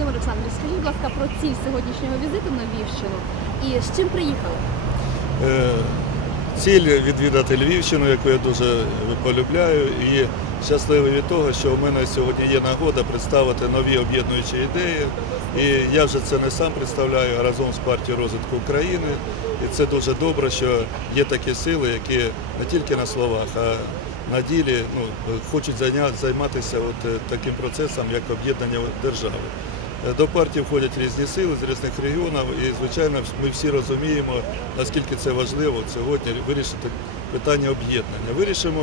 Володимир Олександрович, скажіть, будь ласка, про ціль сьогоднішнього візиту на Львівщину і з чим приїхали? Е, Ціль відвідати Львівщину, яку я дуже полюбляю, і щасливий від того, що у мене сьогодні є нагода представити нові об'єднуючі ідеї. І я вже це не сам представляю, а разом з партією розвитку України. І це дуже добре, що є такі сили, які не тільки на словах, а на ділі ну, хочуть займатися от е, таким процесом, як об'єднання держави. До партії входять різні сили з різних регіонів, і звичайно, ми всі розуміємо, наскільки це важливо сьогодні вирішити питання об'єднання. Вирішимо,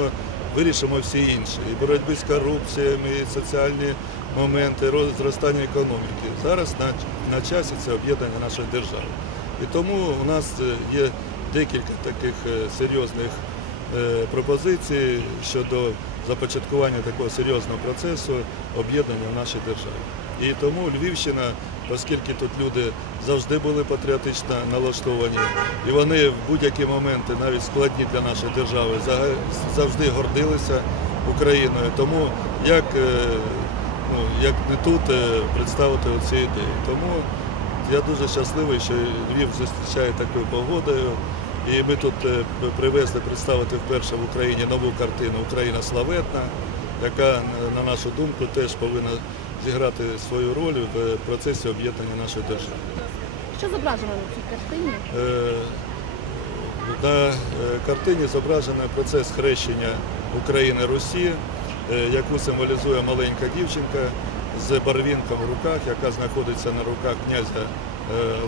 вирішимо всі інші і боротьби з корупціями, і соціальні моменти, зростання економіки. Зараз на, на часі це об'єднання нашої держави. І тому у нас е, є декілька таких е, серйозних е, пропозицій щодо започаткування такого серйозного процесу об'єднання в нашій державі. І тому Львівщина, оскільки тут люди завжди були патріотично налаштовані, і вони в будь-які моменти, навіть складні для нашої держави, завжди гордилися Україною. Тому як, е, ну, як не тут е, представити оці ідеї. Тому я дуже щасливий, що Львів зустрічає такою погодою. І ми тут е, привезли представити вперше в Україні нову картину Україна славетна, яка, на нашу думку, теж повинна зіграти свою роль в процесі об'єднання нашої держави. Що зображено на цій картині? Е, На е, картині зображено процес хрещення України Русі, е, яку символізує маленька дівчинка з барвінком в руках, яка знаходиться на руках князя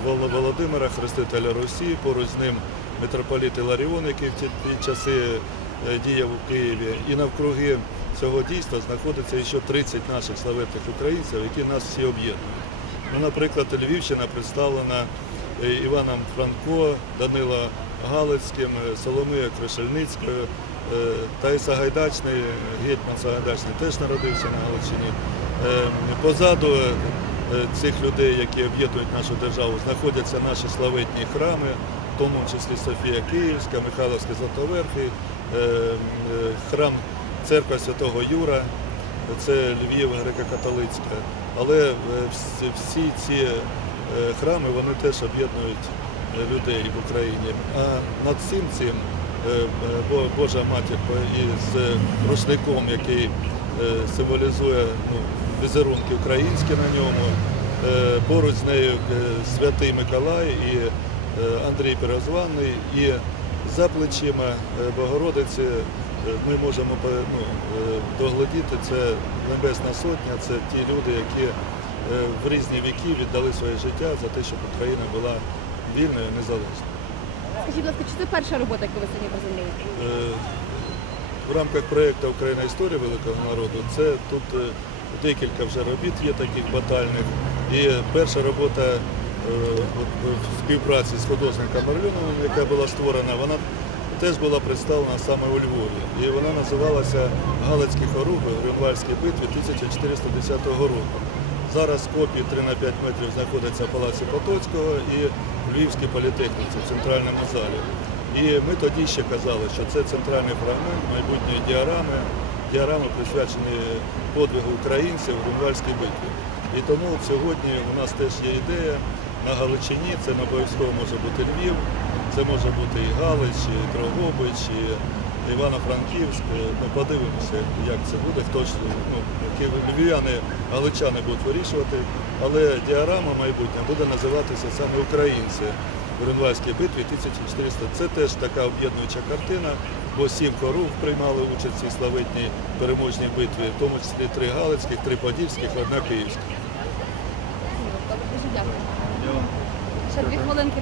Володимира, хрестителя Русі. Поруч з ним митрополит Іларіон, який в ті часи діяв у Києві. І навкруги цього дійства знаходиться ще 30 наших славетних українців, які нас всі об'єднують. Ну, наприклад, Львівщина представлена е, Іваном Франко, Данило Галицьким, е, Соломією Кришельницькою, е, Таїс Сагайдачний, гетьман Сагайдачний теж народився на Галичині. Е, Позаду цих людей, які об'єднують нашу державу, знаходяться наші славетні храми, в тому числі Софія Київська, Михайловський Златоверхий, е, е, храм церква Святого Юра, це Львів греко-католицька. Але е, всі ці е, храми вони теж об'єднують е, людей в Україні. А над цим цим Бо- Божа матір із рушником, який символізує ну, візерунки українські на ньому. Поруч з нею святий Миколай і Андрій Перезваний. За плечима е, Богородиці е, ми можемо ну, е, доглядіти це Небесна Сотня, це ті люди, які в різні віки віддали своє життя за те, щоб Україна була вільною незалежною. Скажіть, будь ласка, чи це перша робота, яку ви сьогодні презентуєте? Е, В рамках проєкту Україна історія великого народу це тут декілька вже робіт є таких батальних. І перша робота от в співпраці з художником Марлюновим, яка була створена, вона теж була представлена саме у Львові. І вона називалася Галицькі хоруби Грюнвальській битві 1410 року. Зараз копії 3 на 5 метрів знаходяться в Палаці Потоцького і в Львівській політехніці в центральному залі. І ми тоді ще казали, що це центральний фрагмент майбутньої діарами, діарами присвячені подвигу українців в Грюнвальській битві. І тому сьогодні у нас теж є ідея на Галичині, це не обов'язково може бути Львів, це може бути і Галич, і Дрогобич, і Івано-Франківськ. Ми подивимося, як це буде, ж ну, львів'яни, галичани будуть вирішувати. Але діарама майбутня буде називатися саме Українці в Гренвальській битві 1400. Це теж така об'єднуюча картина, бо сім хоруг приймали участь в цій славетній переможній битві, в тому числі три галицьких, три подільських, одна київська. Дуже дякую. Ще дві хвилинки.